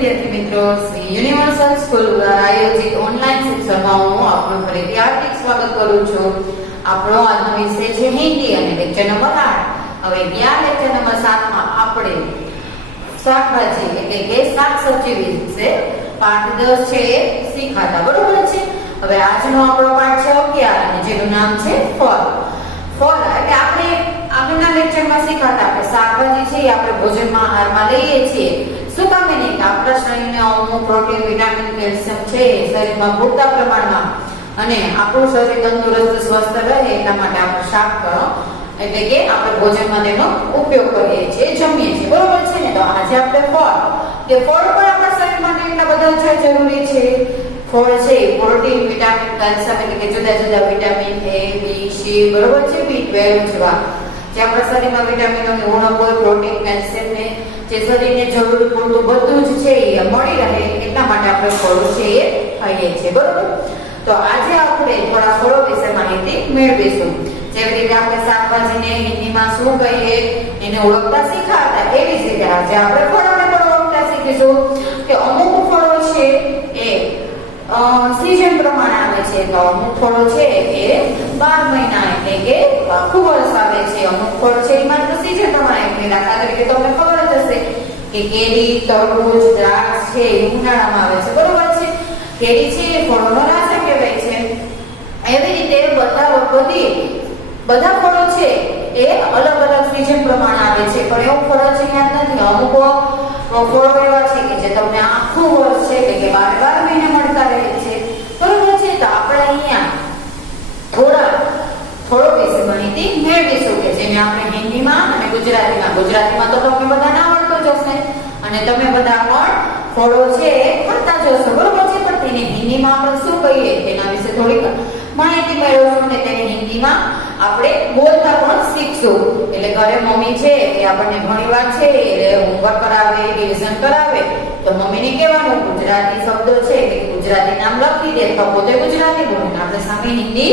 વિદ્યાર્થી મિત્રો, Shri universal school દ્વારા આયોજિત ઓનલાઈન શિક્ષણમાં હું આપનું ફરીથી હાર્દિક સ્વાગત કરું છું. આપણો આજનો વિષય છે હિન્દી અને લેક્ચર નંબર 8. હવે ગયા લેક્ચર નંબર 7 માં આપણે શાકભાજી એટલે કે શાક સબ્જી વિશે પાઠ 10 છે એ શીખાતા, બરોબર છે. હવે આજનો આપણો પાઠ છે 11 અને જેનું નામ છે ફળ. ફળ એટલે આપણે આગળના લેક્ચરમાં શીખાતા આપણે શાકભાજી છે એ આપણે ભોજનમાં આહારમાં લઈએ છીએ. શું કામે નહીં કે આપણા શરીરને અમુક પ્રોટીન, વિટામિન, કેલ્શિયમ છે એ શરીરમાં પૂરતા પ્રમાણમાં અને આપણું શરીર તંદુરસ્ત સ્વસ્થ રહે એટલા માટે આપણે શાક એટલે કે આપણે ભોજનમાં તેનો ઉપયોગ કરીએ છીએ, જમીએ છીએ, બરોબર છે ને. તો આજે આપણે ફળ કે ફળ પણ આપણા શરીર માટે એટલા બધા છે જરૂરી છે. ફળ છે પ્રોટીન, વિટામિન, કેલ્શિયમ એટલે કે જુદા જુદા વિટામિન A, B, C, બરોબર છે, B12 જેવા જે આપણા શરીરમાં વિટામિનોની ઉણપ હોય, પ્રોટીન, કેલ્શિયમ ને જે શરીરને જરૂર પૂરતું બધું જ છે એ મળી રહે એટલા માટે આપણે ફળો છે એ ખાઈએ છીએ, બરોબર. તો આજે આપણે થોડા ફળો વિશે માહિતી મેળવીશું. જેવી રીતે આપણે શાકભાજીને હિન્દીમાં શું કહીએ એને ઓળખતા શીખાતા, એવી જ રીતે આજે આપણે ફળોને પણ ઓળખતા શીખીશું કે અમુક ફળો છે એ સીઝન પ્રમાણે આવે છે. તો અમુક ફળો છે એ 12 મહિના એટલે કે આખું વર્ષ આવે છે. અમુક ફળ છે એ માત્ર સીઝન પ્રમાણે એટલે દાખલા તરીકે તમને ખબર જ હશે કે કેરી, તરબૂચ, દ્રાક્ષ છે એ ઉનાળામાં આવે છે, બરોબર છે. કેરી છે એ ફળોનો રાજા કહેવાય છે. એવી રીતે બધા ફળો છે એ અલગ અલગ સીઝન પ્રમાણે આવે છે. પણ એવું ફળ છે યાદ નથી. અમુક ફળો એવા છે કે જે તમને આખું વર્ષ છે એટલે કે 12 મહિને મળતા રહે છે, બરોબર છે. તો આપણે અહીંયા થોડા ફળો વિશે માહિતી મેળવીશું કે જેને આપણે હિન્દીમાં અને ગુજરાતીમાં તો તમને બધાને આવડતું જ હશે અને તમે બધા પણ ફળો છે એ ખાતા જ હશો, બરોબર છે. પણ તેને હિન્દીમાં આપણે શું કહીએ તેના વિશે થોડીક માહિતી મેળવશું અને તેને હિન્દીમાં આપણે બોલતા પણ શીખશું. એટલે ઘરે મમ્મી છે એ આપણને ઘણીવાર છે એ હોમવર્ક કરાવે, રિવિઝન કરાવે તો મમ્મીને કહેવાનું ગુજરાતી શબ્દો છે એટલે ગુજરાતી નામ લખી દે તો પોતે ગુજરાતી બોલે, આપણે સામે હિન્દી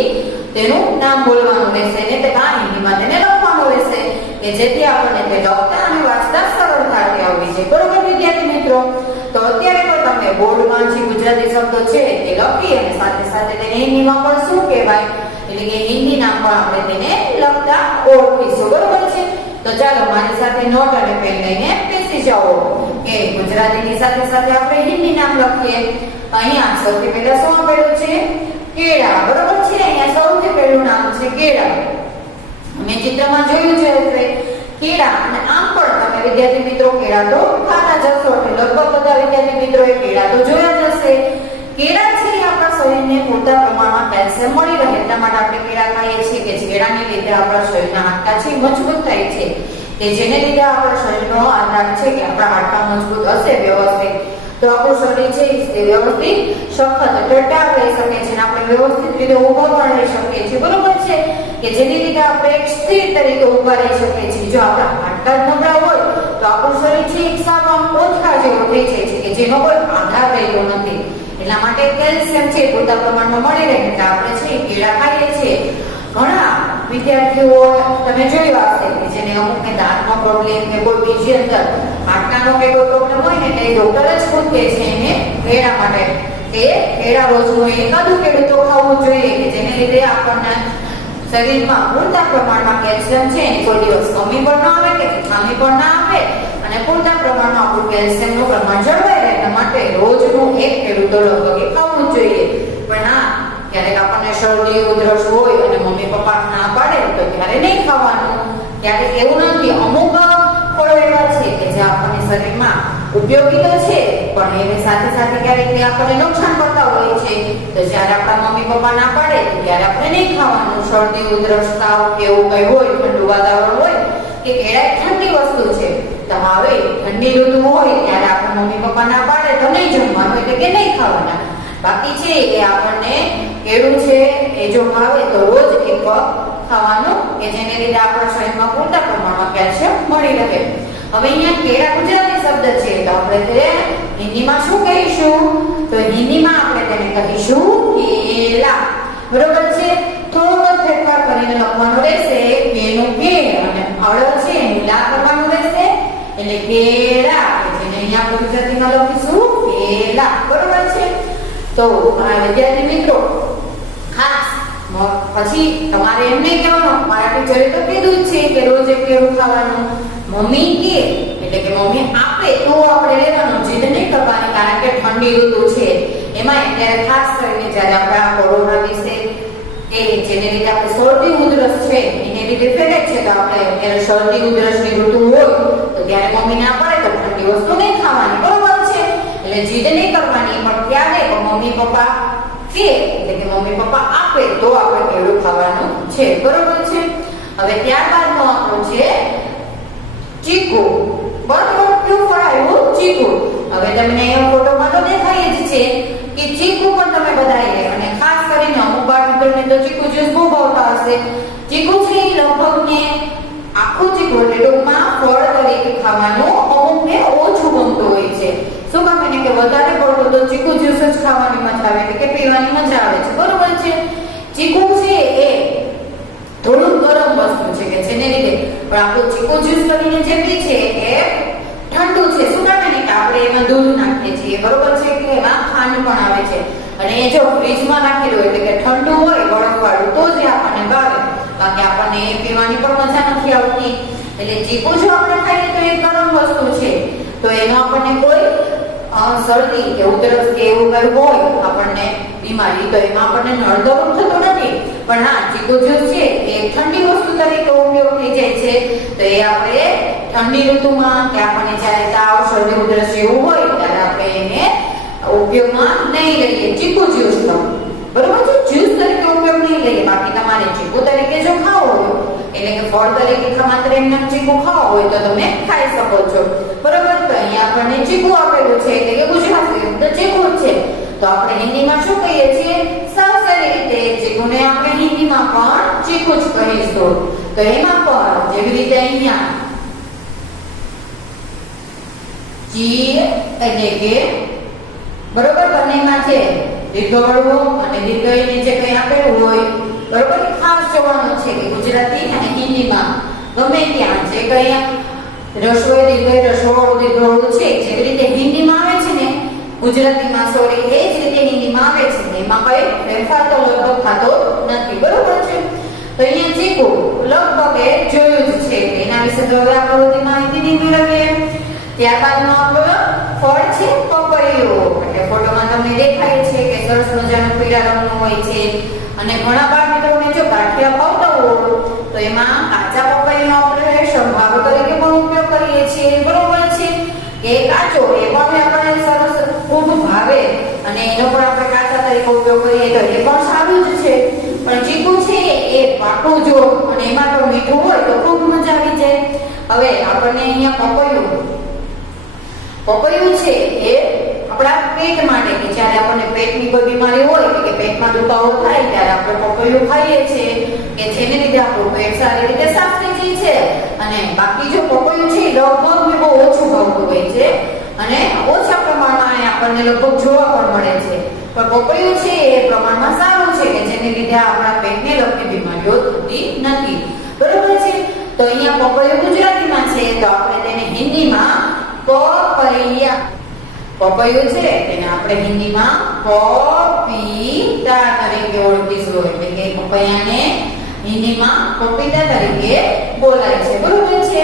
તેનું નામ બોલવાનું રહેશે ને તે હિન્દીમાં તેને લખવાનું રહેશે કે જેથી આપણને તે લખતા અને વાંચતા સરળતાથી આવડી જાય, બરોબર વિદ્યાર્થી મિત્રો. તો અત્યારે પણ તમને બોર્ડમાં જે ગુજરાતી શબ્દો છે તે લખી અને સાથે સાથે તેને હિન્દીમાં પણ શું કહેવાય એટલે કે હિન્દી નામ પણ આપણે તેને લખતા ઓળખીશું, બરોબર છે. તો ચાલો મારી સાથે નોટ અને પેન લઈને બેસી જાઓ કે ગુજરાતીની સાથે સાથે આપણે હિન્દી નામ લખીએ. અહીંયા સૌથી પહેલા શું આપેલું છે? કેળા, બરોબર છે. અહીંયા સૌથી પહેલું નામ છે કેળા. મેં ચિત્રમાં જોયું છે એટલે કેળા અને આમ પણ તમે વિદ્યાર્થી મિત્રો કેળા તો ખાતા જશો એટલે લગભગ બધા વિદ્યાર્થી મિત્રોએ કેળા તો જોયા જ હશે. કેળા છે એ આપણા શરીરને પૂરતા પ્રમાણમાં કેલ્શિયમ મળી રહે એટલા માટે આપણે કેળા ખાઈએ છીએ કે કેળાને લીધે આપણા શરીરના હાડકાં છે મજબૂત થાય છે કે જેને લીધે આપણા શરીરનો આધાર છે કે આપણા હાડકાં મજબૂત હશે વ્યવસ્થિત તો આપણું શરીર છે એ વ્યવસ્થિત સખત ટટાર રહી શકે છે અને આપણે વ્યવસ્થિત રીતે ઊભા પણ રહી શકીએ છીએ, બરોબર છે. કે જેની લીધે આપણે એક સ્થિર તરીકે ઊભા રહી શકીએ છીએ. જો આપણા હાડકાં નબળા હોય તો આપણું શરીર છે એક સાવ ઓછા જેવો થઈ જાય છે કે જેનો કોઈ આધાર રહેતો નથી. એટલા માટે કેલ્શિયમ છે પૂરતા પ્રમાણમાં મળી રહે એટલે આપણે છે કેળા ખાઈએ છીએ. ઘણા વિદ્યાર્થીઓ તમે જોયું હશે કે જેને અમુકને દાંતનો પ્રોબ્લેમ કે કોઈ બીજી અંદર હાડકાનો કે કોઈ પ્રોબ્લેમ હોય ને એટલે ડોક્ટર જ ખુદ કહે છે એને કેળા માટે કે કેળા રોજનું એકાદું કેળું તો ખાવું જોઈએ કે જેને લીધે આપણને શરીરમાં પૂરતા પ્રમાણમાં કેલ્શિયમ છે એની કોઈ દિવસ કમી પણ ન આવે કે ખામી પણ ના આવે અને પૂરતા પ્રમાણમાં આપણું કેલ્શિયમનું પ્રમાણ જળવાઈ રહે એટલા માટે રોજનું એક કેળું તો લગભગ ખાવું જ જોઈએ. પણ હા, ક્યારેક આપણને શરદી ઉધરસ હોય અને મમ્મી પપ્પા ના પાડે તો ત્યારે નહીં ખાવાનું. ક્યારેક એવું નથી, અમુક ફળો એવા છે કે જે આપણને શરીરમાં ઉપયોગી તો છે પણ એની સાથે સાથે ક્યારેક આપણને નુકસાન કરતા હોય છે તો જ્યારે આપણા મમ્મી પપ્પા ના પાડે તો ત્યારે આપણે નહીં ખાવાનું. શરદી ઉધરસ તાવ કે એવું કઈ હોય, ઠંડુ વાતાવરણ હોય કે કેળા ઠંડી વસ્તુ છે તો હવે ઠંડી ઋતુ હોય ત્યારે આપણા મમ્મી પપ્પા ના પાડે તો નહીં જમવાનું એટલે કે નહીં ખાવાના. બાકી છે એ આપણને કેળું છે એ જો ભાવે તો રોજ એક ખાવાનું કે જેને લીધે આપણા શરીરમાં પૂરતા પ્રમાણમાં કેલ્શિયમ મળી રહે. હવે અહીંયા કેળા ગુજરાતી શબ્દ છે તો આપણે તે હિન્દીમાં શું કહીશું? તો હિન્દીમાં આપણે તેને કહીશું કેલા, બરોબર છે. થોડો ફેરફાર કરીને લખવાનું રહેશે કેનું કે અને અળ છે એનું લા કરવાનું રહેશે એટલે કેળા કે જેને અહીંયા આપણે ગુજરાતીમાં લખીશું કેલા, બરોબર છે? તો વિદ્યાર્થી મિત્રો ખાસ પછી તમારે એમ નહીં કહેવાનું મારા ટીચરે તો કીધું જ છે કે રોજ એક કેળું ખાવાનું. મમ્મી કે એટલે કે મમ્મી આપે તો આપણે લેવાનું, જીદ નહીં કરવાની, કારણ કે ઠંડી ઋતુ છે. એમાં અત્યારે ખાસ કરીને જ્યારે આપણે આ કોરોના વિશે કે જેને લીધે આપણે શરદી ઉધરસ છે એને લીધે ફેરે છે, તો આપણે અત્યારે શરદી ઉધરસની ઋતુ હોય તો ત્યારે મમ્મી ના પડે તો ઠંડી વસ્તુ નહીં ખાવાની, બરોબર છે? એટલે જીદ નહીં કરવાની, પણ ત્યારે મમ્મી પપ્પા કે એટલે કે મમ્મી પપ્પા આપે તો આપણે કેળું ખાવાનું છે, બરોબર છે? હવે ત્યારબાદનો આપણો છે ચીકુ, બરોબર? કયું ફળ આવ્યું? ચીકુ. હવે તમને અહીંયા ફોટોમાં તો દેખાય જ છે કે ચીકુ પણ તમે બધાએ, અને ખાસ કરીને અમુક બાળ મિત્રોને તો ચીકુ જ્યુસ બહુ ભાવતા હશે. ચીકુ છે એ લગભગ ને આખું ચીકુ એટલે ટૂંકમાં ફળ તરીકે ખાવાનું અમુકને ઓછું ગમતું હોય છે. શું કામ? એને કે વધારે પડતું તો ચીકુ જ્યુસ જ ખાવાની મજા આવે કે પીવાની મજા આવે છે, બરોબર છે? ચીકુ છે એ થોડું ગરમ વસ્તુ છે કે જેને લીધે પણ આપણું ચીકુ જ્યુસ કરીને જે પી છે એ ઠંડુ છે. શું કામ? કે આપણે એમાં દૂધ નાખીએ છીએ, બરોબર છે? કે એમાં ખાંડ પણ આવે છે, અને એ જો ફ્રીજમાં નાખેલું એટલે કે ઠંડુ હોય બરફવાળું તો જ આપણને ભાવે, બાકી આપણને એ પીવાની પણ મજા નથી આવતી. એટલે ચીકુ જો આપણે ખાઈએ તો એ ગરમ વસ્તુ છે, તો એનો આપણને કોઈ શરદી કે ઉધરસ કે એવું કઈ હોય આપણને બીમારી તો એમાં આપણને નળદોડ થતો નથી. પણ હા, ચીકુ જ્યુસ છે એ ઠંડી વસ્તુ તરીકે ઉપયોગ થઈ જાય છે, તો એ આપણે ઠંડી ઋતુમાં કે આપણને જ્યારે તાવ શરદી ઉધરસ એવું હોય ત્યારે આપણે એને ઉપયોગમાં નહીં લઈએ ચીકુ જ્યુસનો, બરોબર છે? જ્યુસ તરીકે ઉપયોગ નહીં લઈએ. બાકી તમારે ચીકુ તરીકે જો ખાવો હોય એટલે કે ફળ તરીકે માત્ર એમને ચીકુ ખાવો હોય તો તમે ખાઈ શકો છો, બરોબર? તો અહીંયા આપણને ચીકુ આપેલું છે એટલે કે ગુજરાતી તો ચીકુ છે, તો આપણે હિન્દીમાં શું કહીએ છીએ? સાવ સારી રીતે ચીકુને આપણે હિન્દીમાં પણ ચીકુ જ કહીશું. તો એમાં પણ જેવી રીતે અહીંયા ચી એટલે કે બરોબર બંનેમાં છે દીર્ઘવર્ગો અને દીર્ઘઈ નીચે કઈ આપેલું હોય, બરોબર? ખાસ જોવાનું છે કે ગુજરાતી અને હિન્દીમાં ગમે ત્યાં જે કઈ રસ્વ દીર્ઘઈ રસ્વ દીર્ઘવર્ગ છે જેવી રીતે હિન્દીમાં આવે છે ને ગુજરાતીમાં સોરી એ જ રીતે હિન્દીમાં આવે છે, એમાં કઈ ફેરફાર તો લગભગ થતો નથી, બરોબર છે? તો અહીંયા ચીકુ લગભગ એ જોયું જ છે, એના વિશે તો હવે આપણે બધી માહિતી નહીં મેળવીએ. ત્યારબાદનો આપણો ફળ છે પપૈયું, એટલે ફોટોમાં તમને દેખાય છે કે સરસ મજાનો પીળા રંગનો હોય છે, અને ઘણા બાળ મિત્રોને જો ગાંઠિયા ભાવતા હોય તો એમાં કાચા પપૈયાનો આપણે સંભાર તરીકે પણ ઉપયોગ કરીએ છીએ, બરોબર છે? કે કાચો એ પણ આપણને સરસ ખૂબ ભાવે અને એનો પણ આપણે કાચા તરીકે ઉપયોગ કરીએ તો એ પણ સારું જ છે. પણ ચીકુ છે એ પાકું જો અને એમાં તો મીઠું હોય તો ખૂબ મજા આવી જાય. હવે આપણને અહીંયા પપૈયું છે એ આપણા પેટ માટે કે જ્યારે આપણને પેટની કોઈ બીમારી હોય કે પેટમાં દુખાવો થાય ત્યારે આપણે પપૈયું ખાઈએ છીએ કે જેને લીધે આપણું પેટ સારી રીતે સાફ થઈ જાય છે. અને બાકી જો પપૈયું છે લગભગ બહુ ઓછું ભાવતું હોય છે અને ઓછા પ્રમાણમાં આપણને લગભગ જોવા પણ મળે છે, પણ પપૈયું છે એ પ્રમાણમાં સારું છે કે જેને લીધે આપણા પેટને લગતી બીમારીઓ થતી નથી, બરોબર છે? તો અહીંયા પપૈયું ગુજરાતીમાં છે તો આપણે તેને હિન્દીમાં પપૈયા, પપૈયું છે તેને આપણે હિન્દીમાં પપીતા તરીકે ઓળખીશું, એટલે કે પપૈયાને હિન્દીમાં પપીતા તરીકે બોલાય છે, બરોબર છે?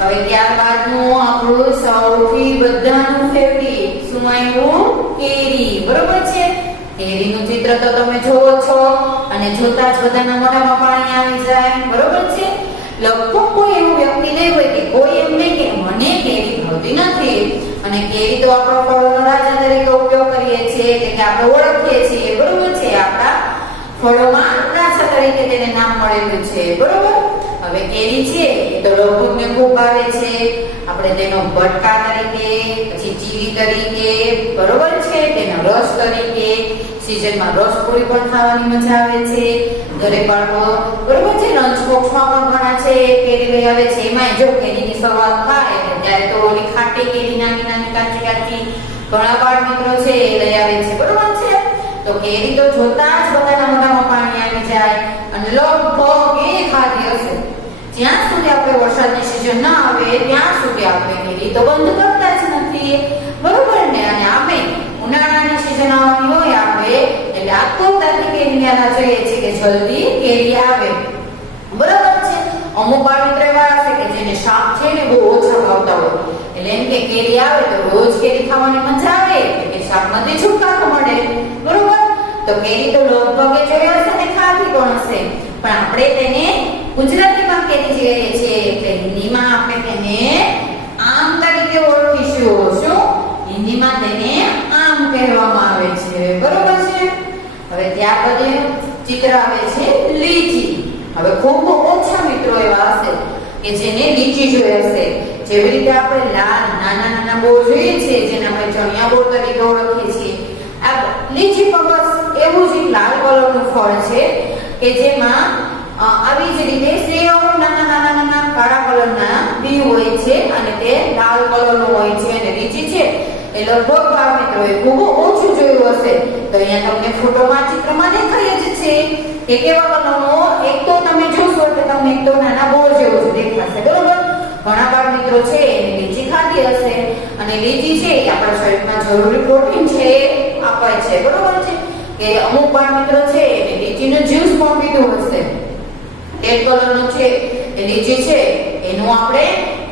હવે ત્યારબાદનું આપણું સૌથી બધાનું ફેવરિટ શું આવ્યું? કેરી, બરોબર છે? કેરીનું ચિત્ર તો તમે જોવો છો અને જોતા જ બધાના મોઢામાં પાણી આવી જાય, બરોબર છે? લગભગ કોઈ એવું વ્યક્તિ નહીં હોય કે કોઈ એમ નહીં કે મને કેરી ભાવતી નથી, અને કેરી તો આપણો ફળોનો રાજા તરીકે ઉપયોગ કરીએ છીએ એટલે કે આપણે ઓળખીએ છીએ, બરોબર છે? આપણા ફળોમાં રાજા તરીકે તેને નામ મળેલું છે, બરોબર? હવે કેરી છે એ તો લગભગને ખૂબ ભાવે છે, આપણે તેનો બટકા તરીકે પછી ચીરી તરીકે, બરોબર છે? તેનો રસ તરીકે સીઝનમાં રસ પૂરી પણ ખાવાની મજા આવે છે, ઘરે બાળકો બરોબર છે લંચ બોક્સમાં પણ ઘણા છે કેરી લઈ આવે છે, એમાં જો કેરીની સવાદ થાય ત્યારે તો ઓલી ખાટી કેરી નાની નાની કાચી કાચી ઘણા બાળ મિત્રો છે એ લઈ આવે છે, બરોબર છે? તો કેરી તો જોતા જ બધાના મોઢામાં પાણી આવી જાય અને લગભગ એ ખાધી હશે જ્યાં સુધી આપણે વરસાદની સિઝન ના આવે ત્યાં સુધી આપણે કેરી તો બંધ કરતા જ નથી, ધ્યાન જોઈએ છે કે જલ્દી કેરી આવે, બરાબર છે. અમુક બાળ મિત્રો એવા હશે કે જેને શાક છે ને બહુ ઓછા ભાવતા હોય, એટલે એમ કે કેરી આવે તો રોજ કેરી ખાવાની મજા આવે કે શાકમાંથી છુટકારો મળે, બરોબર. તો કેરી તો લગભગ જોઈ હશે ને ખાધી પણ હશે, પણ આપણે તેને ગુજરાતીમાં કેરી કહીએ છીએ, એટલે હિન્દીમાં આપણે તેને આમ તરીકે ઓળખીશું. શું? હિન્દીમાં તેને આમ કહેવામાં આવે છે, બરોબર છે. હવે ત્યાર પછી ચિત્ર આવે છે લીચી. હવે ખૂબ ઓછા મિત્રો એવા હશે કે જેને લીચી જોઈ હશે. જેવી રીતે આપણે લાલ નાના નાના બોર જોઈએ છે, જેને આપણે ચણિયા બોર તરીકે ઓળખીએ છીએ, આ લીચી પણ બસ એવું જ એક લાલ કલરનું ફળ છે કે જેમાં આવી જ રીતે સેવ નાના નાના કાળા કલરના બી હોય છે અને તે લાલ કલરનું હોય છે. અને લીચી છે એ લગભગ બાળ મિત્રોએ ખૂબ ઓછું જોયું હશે. તો અહીંયા તમને ફોટોમાં ચિત્રમાં દેખાય જ છે કે કેવા કલરનો, એક તો તમે જોશો એટલે તમને એક તો નાના બોર જેવું જ દેખાશે, બરોબર. ઘણા બાળ મિત્રો છે એને લીચી ખાધી હશે, અને લીચી છે એ આપણા શરીરમાં જરૂરી પ્રોટીન છે આપે છે, બરોબર છે. કે અમુક બાળ મિત્રો છે એને લીચીનો જ્યુસ પણ પીધું હશે. રેડ કલરનું છે એ લીચી છે એનું આપણે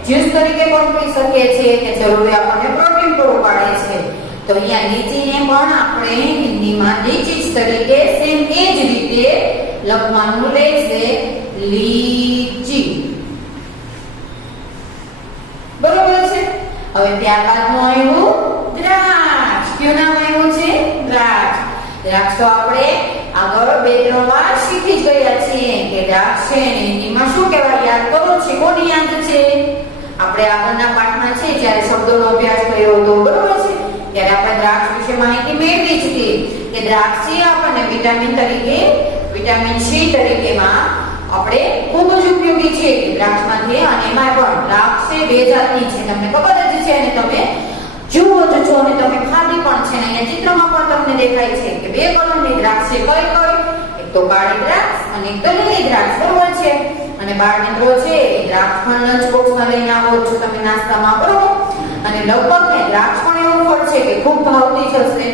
જ્યુસ તરીકે પણ પી શકીએ છીએ કે જરૂરી આપણને પ્રોટીન પૂરું પાડે છે. તો અહીંયા લીચીને પણ આપણે હિન્દીમાં લીચી તરીકે સેમ એ જ રીતે લખવાનું રહેશે, લીચી, બરોબર છે. હવે ત્યારબાદનું આવ્યું દ્રાક્ષ. કયું નામ આવ્યું છે? દ્રાક્ષ. દ્રાક્ષ તો આપણે આગળ 2-3 વાર શીખી જ ગયા છીએ કે દ્રાક્ષ છે ને હિન્દીમાં શું કહેવાય, યાદ કરો છો? કોની યાદ છે? આપણે આગળના પાઠમાં છે જ્યારે શબ્દોનો અભ્યાસ કર્યો હતો, બરોબર છે, ત્યારે આપણે દ્રાક્ષ વિશે માહિતી મેળવી જ હતી કે દ્રાક્ષ છે આપણને વિટામિન સી તરીકેમાં આપણે ખૂબ જ ઉપયોગી છે દ્રાક્ષમાંથી. અને એમાં પણ દ્રાક્ષ છે 2 જાતની છે, તમને ખબર જ છે અને તમે જુઓ જ છો અને તમે ખાધી પણ છે. અહીંયા ચિત્રમાં પણ તમને દેખાય છે કે 2 કલરની દ્રાક્ષ છે. કઈ કઈ? એક તો કાળી દ્રાક્ષ અને એક તો લીલી દ્રાક્ષ, બરોબર છે. અને બાળ મિત્રો છે એ દ્રાક્ષ પણ લંચ બોક્સમાં લઈને આવો છો તમે નાસ્તામાં, બરોબર. અને લગભગ ને દ્રાક્ષ પણ એવું ફળ છે કે ખૂબ ભાવતી હશે.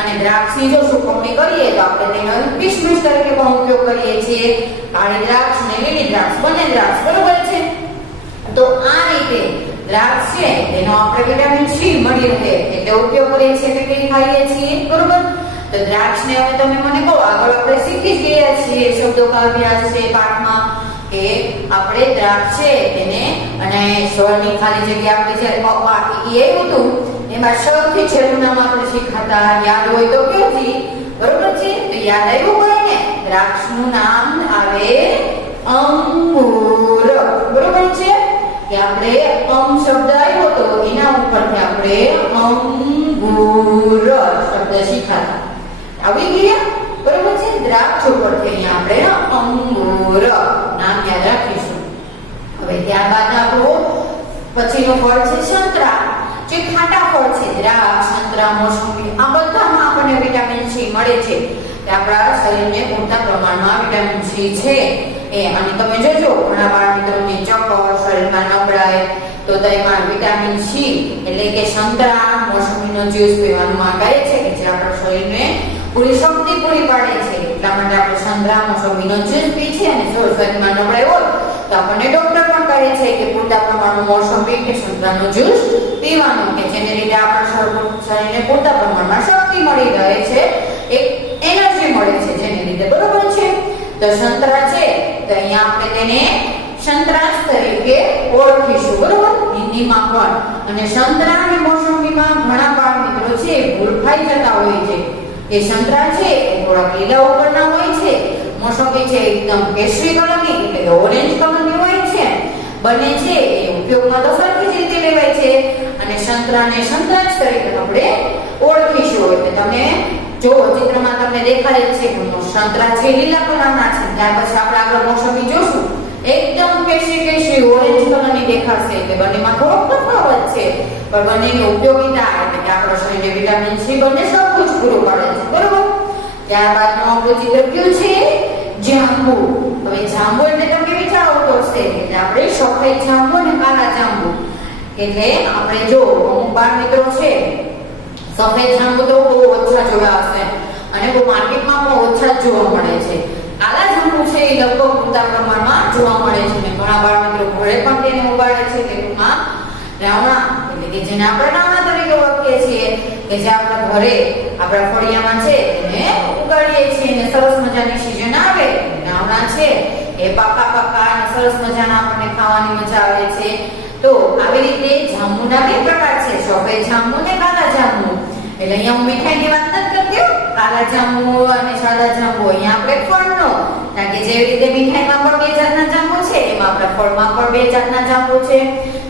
અને દ્રાક્ષની જો સુકવણી કરીએ તો આપણે તેનો કિશમિશ તરીકે પણ ઉપયોગ કરીએ છીએ. કાળી દ્રાક્ષ અને લીલી દ્રાક્ષ બંને દ્રાક્ષ, બરોબર છે. તો આ રીતે દ્રાક્ષ છે તેનો આપણે વિટામિન સી મળી રહે એટલે ઉપયોગ કરીએ છીએ કે કઈ ખાઈએ છીએ, બરોબર. તો દ્રાક્ષને હવે તમે મને કહો, આગળ આપણે શીખી જ ગયા છીએ શબ્દો કા અભ્યાસ છે પાઠમાં કે આપણે દ્રાક્ષ છે તેને અને સ્વરની ખાલી જગ્યા આપણે જ્યારે પપ્પા એ આવ્યું હતું એમાં સૌથી છેલ્લું નામ આપણે શીખાતા, યાદ હોય તો કયો, બરોબર છે. તો યાદ આવ્યું હોય ને, દ્રાક્ષનું નામ આવે અંગૂર, બરોબર છે. કે આપણે શબ્દ આવ્યો તો એના ઉપરથી આપણે અંગૂર શબ્દ શીખાતા, આવી ગયા, બરોબર છે. દ્રાક્ષ ઉપરથી અહીંયા આપણે અંગૂર નામ યાદ રાખીશું. હવે ત્યારબાદ આપણું પછીનું ફળ છે સંતરા, જે ખાટા ફળ છે. દ્રાક્ષ, સંતરા, મોસંબી આ બધામાં આપણને વિટામિન સી મળે છે. તે આપણા શરીરને પૂરતા પ્રમાણમાં વિટામિન સી છે અને તમે જોજો ઘણા બાળ મિત્રોને ચક્કર, શરીરમાં નબળાઈ, તો તેમાં વિટામિન સી એટલે કે સંતરા, મોસંબીનો જ્યુસ પીવાનું કહે છે કે જે આપણા શરીરને પૂરી શક્તિ પૂરી પાડે છે. એટલા માટે આપણે સંતરા, મોસંબીનો જ્યુસ પીએ છીએ. અને જો શરીરમાં નબળાઈ હોય તો આપણને ડોક્ટર પણ કહે છે કે પૂરતા પ્રમાણમાં મોસંબી કે સંતરાનો જ્યુસ પીવાનું, કે જેને લીધે આપણા શરીરને પૂરતા પ્રમાણમાં શક્તિ મળી રહે છે, એક એનર્જી મળે છે જેને લીધે, બરોબર છે. તો સંતરા છે તો અહીંયા આપણે તેને સંતરાસ તરીકે ઓળખીશું, બરોબર, હિન્દીમાં પણ. અને સંતરા અને મોસંબીમાં ઘણા બાળ મિત્રો છે ભૂલ ખાઈ જતા હોય છે કે સંતરા છે એ થોડા લીલા ઉપરના હોય છે, મોસંબી છે એકદમ કેસરી કલરની એટલે કે ઓરેન્જ કલરની હોય છે. બંને છે એ ઉપયોગમાં તો સરખી જ રીતે લેવાય છે અને સંતરાને સંતરા તરીકે આપણે ઓળખીશું. એટલે તમે જો ચિત્રમાં તમને દેખાય છે કે સંતરા છે લીલા કલરના છે, ત્યાર પછી આપણે આગળ મોસંબી જોશું એકદમ કેસરી ઓરેન્જ કલરની દેખાશે. એટલે બંનેમાં થોડોક તફાવત છે, પણ બંનેની ઉપયોગિતા એટલે કે આપણા શરીરને વિટામિન સી બંને સરખું જ પૂરું પાડે છે, બરોબર. ત્યારબાદનું આપણું ચિત્ર કયું છે? જાંબુ. હવે જાંબુ એટલે તમે વિચારો તો હશે એટલે આપણે સફેદ જાંબુ અને કાળા જાંબુ. એટલે આપણે જો અમુક બાળ મિત્રો છે સફેદ જાંબુ તો બહુ ઓછા જોયા હશે અને બહુ માર્કેટમાં પ્રમાણમાં ઓછા જોવા મળે છે. કાલા જાંબુ છે એ લગભગ પૂરતા પ્રમાણમાં જોવા મળે છે અને ઘણા બાળ મિત્રો ઘરે પણ તેને ઉગાડે છે. તેમાં રાવણા એટલે કે જેને આપણે રાવણા તરીકે ઓળખીએ છીએ કે જે આપણા ઘરે આપણા ફળિયામાં છે તેને ઉગાડીએ છીએ અને સરસ મજાની સીઝન આવે રાવણા છે એ પાકા પાકા અને સરસ મજાના આપણને ખાવાની મજા આવે છે. તો આવી રીતે જાંબુના બે પ્રકાર છે, સફેદ જાંબુ ને કાલા જાંબુ. એટલે અહીંયા હું મીઠાઈની વાત નથી કરતી, કાલા જાંબુ અને સાદા જાંબુ અહીંયા આપણે ફળનો, કારણ કે જેવી રીતે મીઠાઈમાં પણ બે જાતના જાંબુ છે એમાં આપણા ફળમાં પણ બે જાતના જાંબુ છે,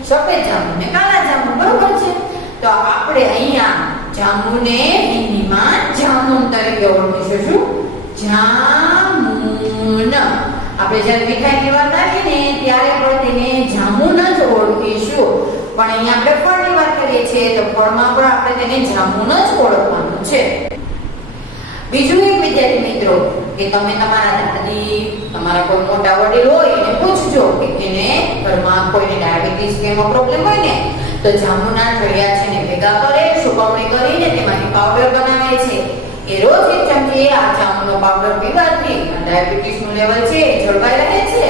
સફેદ જાંબુ ને કાલા જાંબુ, બરોબર છે. તો આપણે અહીંયા જાંબુને હિન્દીમાં જામુન તરીકે ઓળખીશું. શું? જામુન. આપણે જ્યારે મીઠાઈની વાત આવી ને ત્યારે પણ તેને જામુન જ ઓળખીશું, પણ અહીંયા આપણે ફળની વાત કરીએ છીએ તો ફળમાં પણ આપણે તેને જામુન જ ઓળખવાનું છે. બીજું એક વિદ્યાર્થી મિત્રો કે તમે તમારા દાદી, તમારા કોઈ મોટા વડીલ હોય એને પૂછજો કે એને ઘરમાં કોઈને ડાયાબિટીસ કે એનો પ્રોબ્લેમ હોય ને તો જાંબુના ઠળિયા છે ને ભેગા કરે, સુકવણી કરીને તેમાંથી પાવડર બનાવે છે. એ રોજ એક ચમચી આ જાંબુનો પાવડર પીવાથી ડાયાબિટીસનું લેવલ છે એ જળવાઈ રહે છે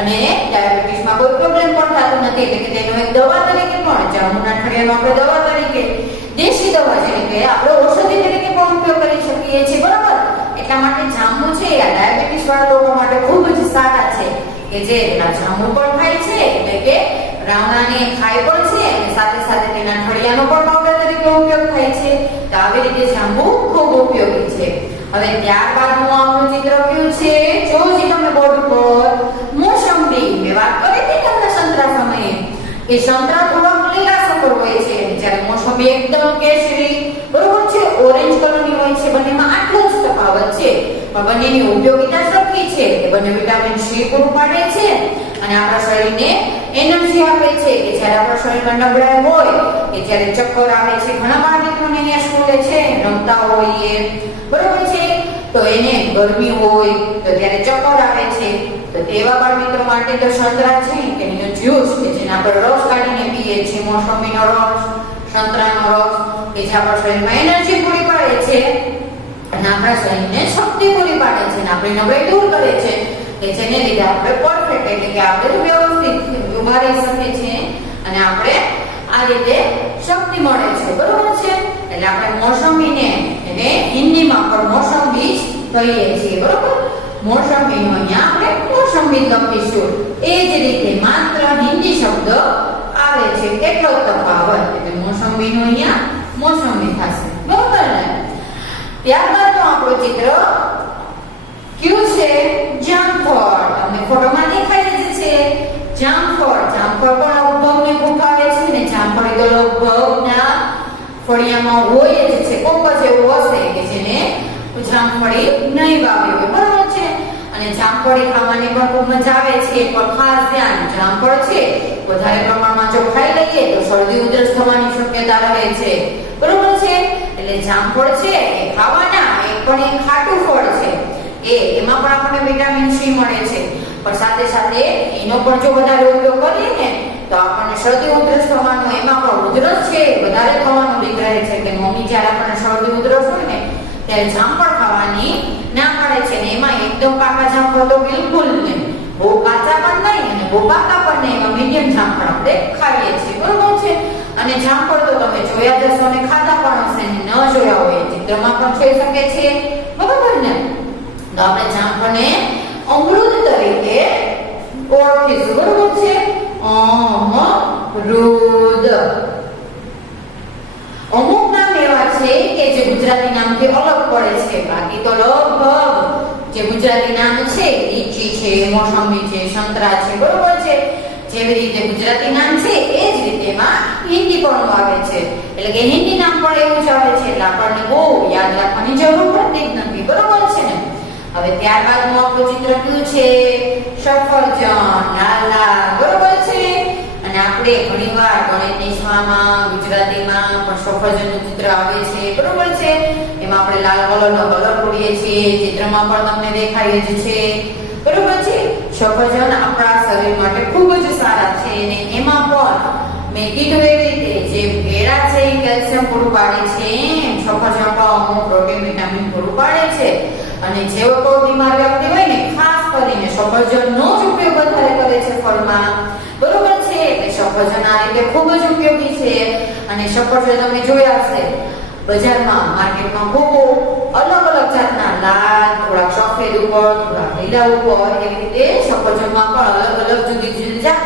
અને ડાયાબિટીસમાં કોઈ પ્રોબ્લેમ પણ થતો નથી. એટલે કે તેનો એક દવા તરીકે પણ જાંબુના ઠળિયાનો આપણે દવા તરીકે દેશી દવા છે કે આપણે ઔષધિ તરીકે પણ ઉપયોગ કરી શકીએ છીએ, બરાબર. એટલા માટે જાંબુ છે આ ડાયાબિટીસ વાળા લોકો માટે ખૂબ જ સારા છે કે જે જાંબુ પણ ખાય છે એટલે કે રાવણાને ખાય પણ છે અને સાથે સાથે તેના ઠળિયાનો પણ પાવડર તરીકે ઉપયોગ થાય છે. તો આવી રીતે જાંબુ ખૂબ ઉપયોગી છે. હવે ત્યારબાદનું આપણું ચિત્ર કયું છે? જોજી તમે બોર્ડ પર મોસંબી. મેં વાત કરી હતી તમને સંતરા સમયે કે સંતરા થોડા લીલા સફર હોય છે જ્યારે મોસંબી એકદમ કેસરી, બરોબર છે, ઓરેન્જ કલરની હોય છે. બંનેમાં આટલો જ તફાવત છે પણ બંનેની ઉપયોગિતા સરખી છે કે બંને વિટામિન સી પૂરું પાડે છે અને આપણા શરીરને એનર્જી આપે છે કે જ્યારે આપણા શરીરમાં નબળાઈ હોય કે જ્યારે ચક્કર આવે છે, ઘણા બાળ મિત્રોને અહીંયા સ્કૂલે છે રમતા હોઈએ, બરોબર છે, તો એને ગરમી હોય તો ત્યારે ચક્કર આવે છે તો તેવા બાળ મિત્રો માટે તો સંતરા છે તેનો જ્યુસ કે જેને આપણે રસ કાઢીને પીએ છીએ, મોસંબીનો રસ, સંતરાનો રસ કે જે આપણા શરીરમાં એનર્જી પૂરી પાડે છે અને આપણા શરીરને શક્તિ પૂરી પાડે છે અને આપણી નબળાઈ દૂર કરે છે કે જેને લીધે આપણે પરફેક્ટ એટલે કે આપણે વ્યવસ્થિત ઉભા રહી શકીએ છીએ અને આપણે આ રીતે શક્તિ મળે છે, બરોબર છે. એટલે આપણે મોસંબીને એને હિન્દીમાં પણ મોસંબી જ કહીએ છીએ, બરોબર. મોસંબીનો અહીંયા આપણે મોસંબી લખીશું. એ જ રીતે માત્ર હિન્દી શબ્દ આવે છે એટલો જ તફાવત, એટલે મોસંબીનો અહીંયા મોસંબી થશે, બરોબર ને. ત્યારબાદનું આપણું ચિત્ર કયું છે? જામફળ. તમને ફોટોમાં દેખાય જ છે જામફળ. જામફળ પણ લગભગ ને ખૂબ આવે છે ને જામફળ તો લગભગના ફળિયામાં હોય જ છે. કોક જ એવું હશે કે જેને જામફળી નહીં વાવ્યું હોય, બરાબર છે. અને જામફળી ખાવાની પણ ખૂબ મજા આવે છે પણ ખાસ ધ્યાન, જામફળ છે વધારે પ્રમાણમાં જો ખાઈ લઈએ તો શરદી ઉધરસ થવાની શક્યતા રહે છે, બરોબર છે. એટલે જામફળ છે એ ખાવાના, એ પણ એક ખાટું ફળ છે એમાં પણ આપણને વિટામિન સી મળે છે પણ સાથે સાથે એનો પણ જો વધારે ઉપયોગ કરીએ ને તો આપણને શરદી ઉધરસ થવાનો, એમાં પણ ઉધરસ છે વધારે થવાનો બીક રહે છે કે મમ્મી જ્યારે આપણને શરદી ઉધરસ હોય ને ત્યારે જામફળ ખાવાની ના પાડે છે ને એમાં એકદમ પાકા જામફળ તો બિલકુલ નહીં, બહુ કાચા પણ નહીં અને બહુ પાકા પણ નહીં, એમાં મીડિયમ જામફળ આપણે ખાઈએ છીએ, બરોબર છે. અને જામફળ તો તમે જોયા જશો અને ખાધા પણ હશે ને ન જોયા હોય ચિત્રમાં પણ જોઈ શકે છે, બરોબર ને. તો આપણે જામફળને અમૃત તરીકે ઓળખીશું, બરોબર છે. અમૃત. અમુક નામ એવા છે કે જે ગુજરાતી નામથી અલગ પડે છે, બાકી તો લગભગ જે ગુજરાતી નામ છે લીચી છે, મોસંબી છે, સંતરા છે, બરોબર છે. જેવી રીતે ગુજરાતી નામ છે એ જ રીતે એમાં હિન્દી પણ આવે છે, એટલે કે હિન્દી નામ પણ એવું જ આવે છે એટલે આપણને બહુ યાદ રાખવાની જરૂર પડતી જ નથી, બરોબર છે ને. હવે ત્યારબાદનું આપણું ચિત્ર કયું છે? સફરજન. લાલા, બરોબર છે. અને આપણે ઘણીવાર ગણિતની શાળામાં ગુજરાતીમાં પણ સફરજનનું ચિત્ર આવે છે, બરોબર છે. એમાં આપણે લાલ કલરનો કલર પૂરીએ છીએ, ચિત્રમાં પણ તમને દેખાય જ છે, બરોબર છે. સફરજન આપણા શરીર માટે ખૂબ જ સારા છે અને એમાં પણ મેં કીધું એવી રીતે જે કેળા છે એ કેલ્શિયમ પૂરું પાડે છે, એમ સફરજન પણ અમુક પ્રોટીન વિટામિન પૂરું પાડે છે અને જેવો કોઈ બીમાર વ્યક્તિ હોય ને ખાસ કરીને સફરજનનો જ ઉપયોગ વધારે કરે છે ફળમાં, બરોબર છે. એટલે સફરજન આ રીતે ખૂબ જ ઉપયોગી છે. અને સફરજન તમે જોયા હશે બજારમાં, માર્કેટમાં ખૂબ અલગ અલગ જાતના લાલ, થોડાક સફેદ ઉપર, થોડાક લીલા ઉપર, એવી રીતે સફરજનમાં પણ અલગ અલગ જુદી જુદી જાત.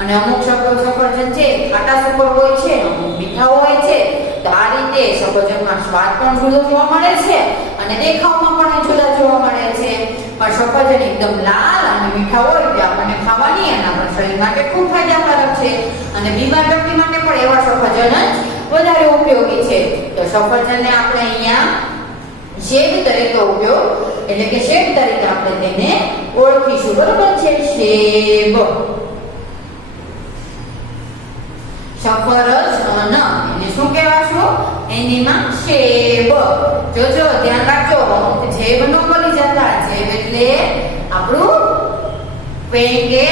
અને અમુક સફરજન છે ખાટા સફર હોય છે, અમુક મીઠા હોય છે. તો આ રીતે સફરજનમાં સ્વાદ પણ જુદો જોવા મળે છે અને દેખાવમાં પણ જુદા જોવા મળે છે. પણ સફરજન એકદમ લાલ અને મીઠા હોય તે આપણને ખાવાની અને આપણા શરીર માટે ખૂબ ફાયદાકારક છે. અને બીમાર વ્યક્તિ માટે પણ એવા સફરજન જ વધારે ઉપયોગી છે. તો સફરજનને આપણે અહીંયા શેડ તરીકે ઉપયોગ એટલે કે શેડ તરીકે આપણે તેને ઓળખીશું, બરોબર છે. શેબ, સફરજન એને શું કહેવાશું? એનીમાં શેબ. જોજો ધ્યાન રાખજો, જેબ નો મળી જતા. જેબ એટલે આપણું પેન્ટ કે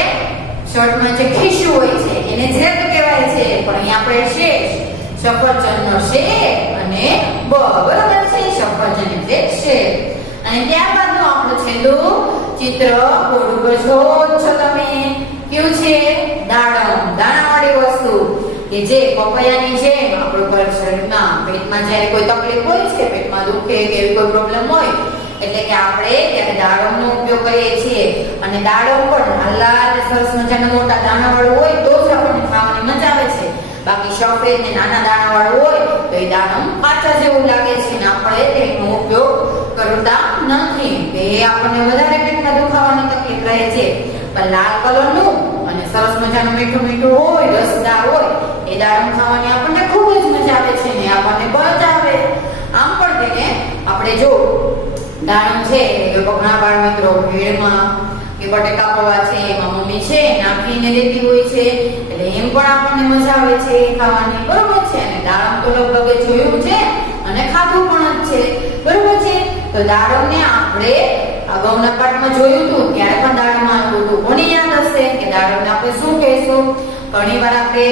શર્ટમાં જે ખીશું હોય છે એને જેબ કહેવાય છે. પણ અહીંયા આપણે શેડ, સફરજનનો શેડ અને બ, બરોબર છે. સફરજન એટલે શેડ. અને ત્યારબાદનું આપણું છેલ્લું ચિત્ર બોર્ડ ઉપર જોવો છો તમે, કેવું છે? દાડમ, દાણાવાળી વસ્તુ કે જે પપૈયાની જેમ આપણું શરીરમાં પેટમાં જ્યારે કોઈ તકલીફ હોય છે, પેટમાં દુખે કે એવી કોઈ પ્રોબ્લેમ હોય એટલે કે આપણે ત્યારે દાડમનો ઉપયોગ કરીએ છીએ. અને દાડમ પણ લાલ સરસ મજાના મોટા દાણાવાળું હોય તો જ આપણને ખાવાની મજા આવે છે. બાકી સફેદ ને નાના દાણાવાળું હોય તો એ દાડમ કાચા જેવું લાગે છે ને આપણે તેનો ઉપયોગ કરતા નથી. એ આપણને વધારે પેટમાં દુખાવાની તકલીફ રહે છે. પણ લાલ કલરનું અને સરસ મજાનું મીઠું મીઠું હોય, રસદાર હોય એ દાડમ ખાવાની આપણને ખૂબ જ મજા આવે છે ને આપણને બળ આવે. આમ પણ તેને આપણે જો દાડમ છે એ ઘણા બાળ મિત્રો ભેળમાં કે બટેકા પૌવા છે એમાં મમ્મી છે નાખીને દેતી હોય છે, એટલે એમ પણ આપણને મજા આવે છે ખાવાની, બરોબર છે. અને દાડમ તો લગભગ જોયું છે અને ખાધું પણ જ છે, બરોબર છે. તો દાડમને આપણે અગાઉના પાઠમાં જોયું હતું ત્યારે પણ દાડમ આવ્યું હતું. કોને યાદ હશે કે દાડમને આપણે શું કહેશું? ઘણી વાર આપણે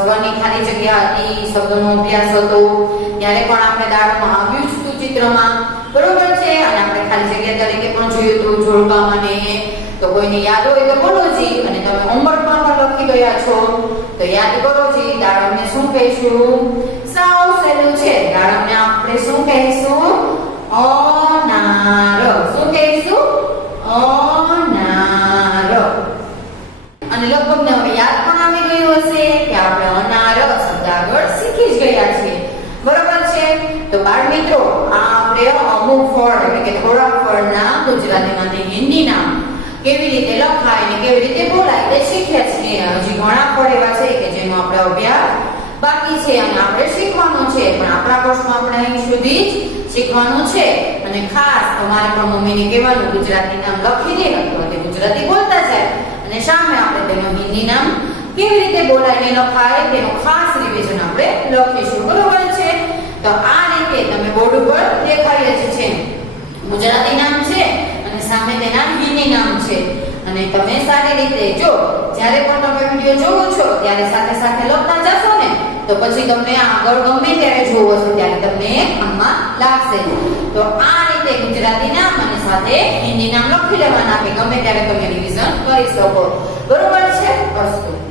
સ્વરની ખાલી જગ્યા હતી, શબ્દોનો અભ્યાસ હતો ત્યારે પણ આપણે દાડમમાં આવ્યું જ હતું ચિત્રમાં, બરોબર છે. અને આપણે ખાલી જગ્યા તરીકે પણ જોયું હતું જોડકામાં ને. તો કોઈને યાદ હોય તો બોલો જી. અને તમે હોમવર્કમાં પણ લખી ગયા છો તો યાદ કરો જી. દાડમને શું કહીશું? સાવ સહેલું છે. દાડમને આપણે શું કહીશું? અનાર. શું કહીશું? અનાર. અને લગભગ ને હવે યાદ પણ આવી ગયું હશે કે આપણે અનાર શબ્દ આગળ શીખી જ ગયા છીએ, બરોબર છે. તો બાળ મિત્રો આ આપણે અમુક ફળ એટલે કે થોડાક ફળના ગુજરાતીમાંથી હિન્દી નામ કેવી રીતે લખાય ને કેવી રીતે બોલાય તે શીખ્યા છીએ. હજી ઘણા ફળ એવા છે કે જેનો આપણે અભ્યાસ બાકી છે અને આપણે શીખવાનું છે. પણ આપણા કોર્સમાં આપણે અહીં સુધી જ શીખવાનું છે. અને ખાસ તમારે પણ મમ્મીને કહેવાનું ગુજરાતી નામ લખી દે અથવા તે ગુજરાતી બોલતા જાય અને સામે આપણે તેનું હિન્દી નામ કેવી રીતે બોલાય ને લખાય તેનું ખાસ રિવિઝન આપણે લખીશું, બરોબર છે. તો આ રીતે તમે બોર્ડ ઉપર દેખાય જ છે ગુજરાતી નામ છે અને સામે તેના હિન્દી નામ છે. અને તમે સારી રીતે જો જ્યારે પણ તમે વિડિયો જોવો છો ત્યારે સાથે સાથે લખતા જશો ને તો પછી તમને આગળ ગમે ત્યારે જોવો છો ત્યારે તમને કામમાં લાગશે. તો આ રીતે ગુજરાતી નામ અને સાથે હિન્દી નામ લખી લેવાના કે ગમે ત્યારે તમે રિવિઝન કરી શકો, બરોબર છે. અસ્તુ.